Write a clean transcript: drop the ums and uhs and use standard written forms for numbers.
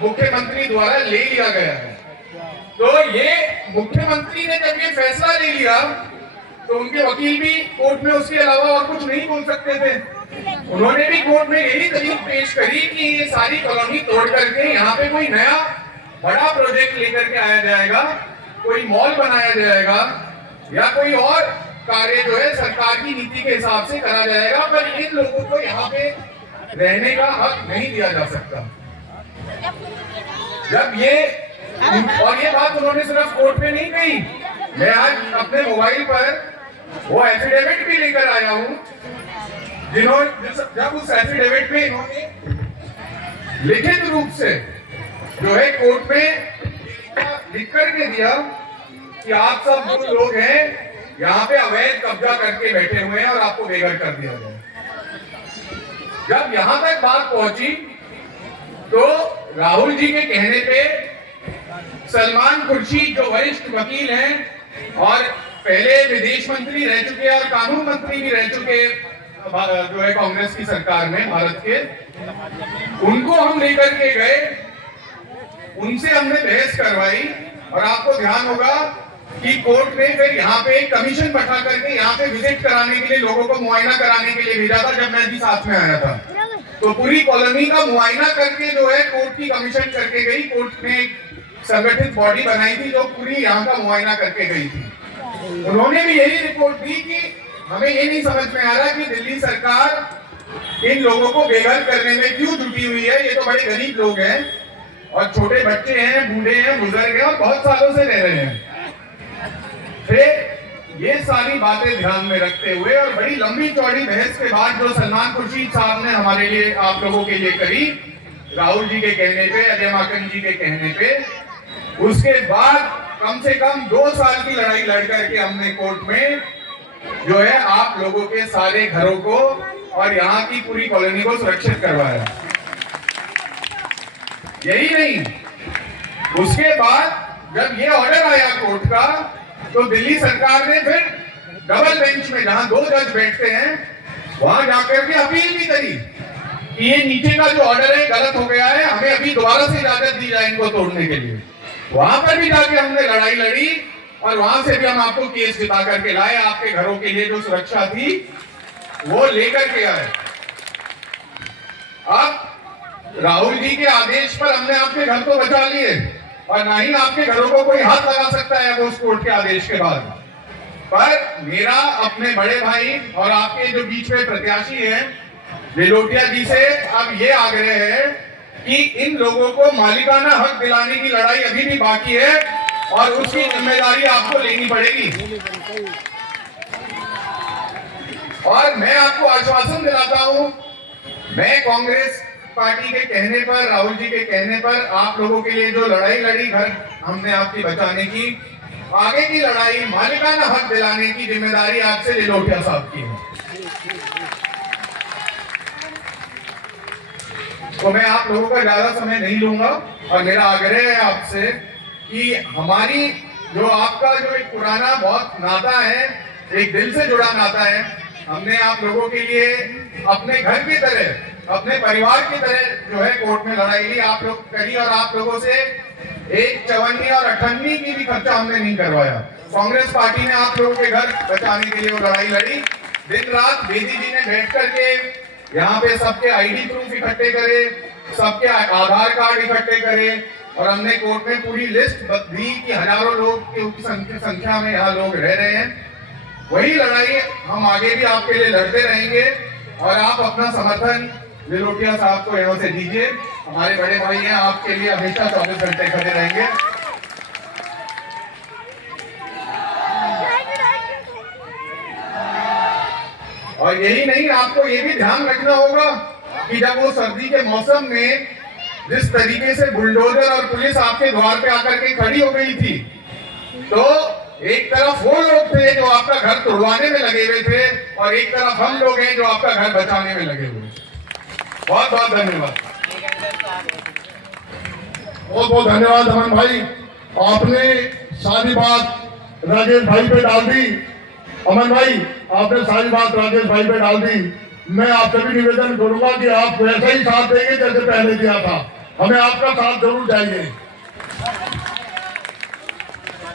मुख्यमंत्री द्वारा ले लिया गया है। तो ये मुख्यमंत्री ने जब ये फैसला ले लिया तो उनके वकील भी कोर्ट में उसके अलावा और कुछ नहीं बोल सकते थे। उन्होंने भी कोर्ट में यही दलील पेश करी कि ये सारी कॉलोनी तोड़ करके यहाँ पे कोई नया बड़ा प्रोजेक्ट लेकर के आया जाएगा, कोई मॉल बनाया जाएगा या कोई और कार्य जो है सरकार की नीति के हिसाब से करा जाएगा, पर इन लोगों को यहाँ पे रहने का हक नहीं दिया जा सकता। जब ये बात उन्होंने सिर्फ कोर्ट में नहीं कही, मैं आज अपने मोबाइल पर वो एफिडेविट भी लेकर आया हूं, जब उस एफिडेविट में इन्होंने लिखित रूप से जो है कोर्ट में लिख करके दिया कि आप सब जो लोग हैं यहाँ पे अवैध कब्जा करके बैठे हुए हैं और आपको बेघर कर दिया गया। जब यहां तक बात पहुंची तो राहुल जी के कहने पे सलमान खुर्शीद जो वरिष्ठ वकील हैं और पहले विदेश मंत्री रह चुके और कानून मंत्री भी रह चुके जो है कांग्रेस की सरकार में भारत के, उनको हम लेकर के गए, उनसे हमने बहस करवाई और आपको ध्यान होगा कि कोर्ट ने फिर यहाँ पे एक कमीशन बैठा करके यहाँ पे विजिट कराने के लिए, लोगों को मुआयना कराने के लिए भेजा था। जब मैं भी साथ में आया था तो पूरी कॉलोनी का मुआयना करके जो है कोर्ट की कमीशन करके गई। कोर्ट ने संगठित बॉडी बनाई थी जो पूरी यहाँ का मुआयना करके गई थी। उन्होंने भी यही रिपोर्ट दी कि हमें ये नहीं समझ में आ रहा कि दिल्ली सरकार इन लोगों को बेघर करने में क्यों जुटी हुई है। ये तो बड़े गरीब लोग हैं और छोटे बच्चे हैं, बूढ़े हैं, बुजुर्ग हैं और बहुत सालों से रह रहे हैं। फिर ये सारी बातें ध्यान में रखते हुए और बड़ी लंबी चौड़ी बहस के बाद जो सलमान खुर्शीद साहब ने हमारे लिए, आप लोगों के लिए करी, राहुल जी के कहने पे, अजय माकन जी के कहने पे, उसके बाद कम से कम 2 साल की लड़ाई लड़ करके हमने कोर्ट में जो है आप लोगों के सारे घरों को और यहाँ की पूरी कॉलोनी को सुरक्षित करवाया। यही नहीं, उसके बाद जब ये ऑर्डर आया कोर्ट का तो दिल्ली सरकार ने फिर डबल बेंच में, जहां 2 जज बैठते हैं, वहां जाकर के अपील भी करी कि ये नीचे का जो ऑर्डर है गलत हो गया है, हमें अभी दोबारा से इजाजत दी जाए इनको तोड़ने के लिए। वहां पर भी जाके हमने लड़ाई लड़ी और वहां से भी हम आपको केस जिता करके लाए। आपके घरों के लिए जो सुरक्षा थी वो लेकर के आए। अब राहुल जी के आदेश पर हमने आपके घर तो बचा लिए और ना ही आपके घरों को कोई हाथ लगा सकता है उस कोर्ट के आदेश के बाद। पर मेरा अपने बड़े भाई और आपके जो बीच में प्रत्याशी हैं लिलोटिया जी से अब ये आग्रह है कि इन लोगों को मालिकाना हक दिलाने की लड़ाई अभी भी बाकी है और उसकी जिम्मेदारी आपको लेनी पड़ेगी। और मैं आपको आश्वासन दिलाता हूं, मैं कांग्रेस पार्टी के कहने पर, राहुल जी के कहने पर आप लोगों के लिए जो लड़ाई लड़ी घर हमने आपकी बचाने की, आगे की लड़ाई मालिकाना हक दिलाने की जिम्मेदारी आपसे लिलोटिया साहब की है। तो मैं आप लोगों का ज्यादा समय नहीं लूंगा और मेरा आग्रह है आपसे कि हमारी जो आपका जो एक पुराना बहुत नाता है, एक दिल से जुड़ा नाता है, हमने आप लोगों के लिए अपने घर की तरह, अपने परिवार की तरह जो है कोर्ट में लड़ाई ली आप लोग करी और आप लोगों से एक चवन्नी और अठन्नी की भी खर्चा हमने नहीं करवाया। कांग्रेस पार्टी ने आप लोगों के घर बचाने के लिए वो लड़ाई लड़ी। दिन रात बेदी जी ने बैठ करके यहाँ पे सबके आईडी प्रूफ इकट्ठे करे, सबके आधार कार्ड इकट्ठे करे और हमने कोर्ट में पूरी लिस्ट दी कि हजारों लोग की संख्या में यहाँ लोग रह रहे हैं। वही लड़ाई हम आगे भी आपके लिए लड़ते रहेंगे और आप अपना समर्थन लिलोटिया साहब को यहाँ से दीजिए। हमारे बड़े भाई हैं, आपके लिए हमेशा 24 घंटे खड़े रहेंगे। और यही नहीं, आपको ये भी ध्यान रखना होगा कि जब वो सर्दी के मौसम में जिस तरीके से बुलडोजर और पुलिस आपके द्वार पे आकर के खड़ी हो गई थी, तो एक तरफ वो लोग थे जो आपका घर तोड़वाने में लगे हुए थे और एक तरफ हम लोग हैं जो आपका घर बचाने में लगे हुए। बहुत बहुत धन्यवाद। बहुत बहुत धन्यवाद अमन भाई, आपने सारी बात राजेश भाई पे डाल दी। अमन भाई, आपने सारी बात राजेश भाई पे डाल दी। मैं आपसे भी निवेदन करूंगा कि आप वैसा ही साथ देंगे जैसे पहले दिया था। हमें आपका साथ जरूर चाहिए।